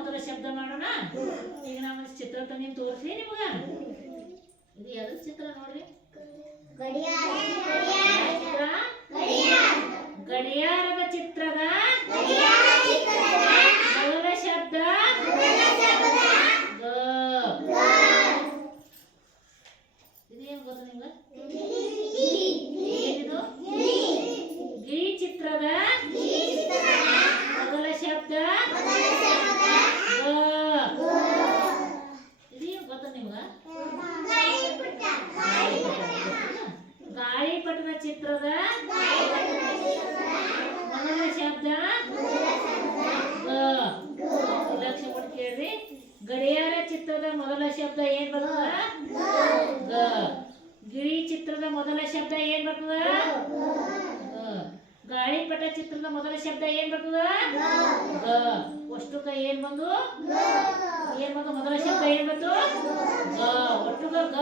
ಮೊದಲ ಶಬ್ದ ಮಾಡೋಣ. ಈಗ ನಾವು ಚಿತ್ರ ತಂದಿನ ತೋರಿಸಿ ನಿಮ್ಗ. ಇದು ಯಾವ್ದು ಚಿತ್ರ ನೋಡ್ರಿ. ಗಡಿಯಾರದ ಚಿತ್ರದ ಮೊದಲ ಶಬ್ದ ಗ. ಇದೇನು ಗೊತ್ತ ನಿಮ್ಗೆ? ಏನಿದು? ಗಿಳಿ ಚಿತ್ರದ ಮೊದಲ ಶಬ್ದ ಗ. ಇದೇನು ಗೊತ್ತ ನಿಮ್ಗ? ಗಾಳಿಪಟದ ಚಿತ್ರದ ಮೊದಲ ಶಬ್ದ ಗ. ಲಕ್ಷ್ಯ ಕೊಟ್ಟು ಕೇಳ್ರಿ. ಗಡಿಯಾರ ಚಿತ್ರದ ಮೊದಲ ಶಬ್ದ ಏನ್ ಬರ್ತದ? ಗ. ಗಿಳಿ ಚಿತ್ರದ ಮೊದಲ ಶಬ್ದ ಏನ್ ಬರ್ತದ? ಗ. ಗಾಳಿಪಟ ಚಿತ್ರದ ಮೊದಲ ಶಬ್ದ ಏನ್ ಬರ್ತದ? ಗ. ಒಷ್ಟುಕ ಏನ್ ಬಂದು? ಮೊದಲ ಶಬ್ದ ಏನ್ ಬಂತು? ಗ. ಒಟ್ಟುಗ ಗ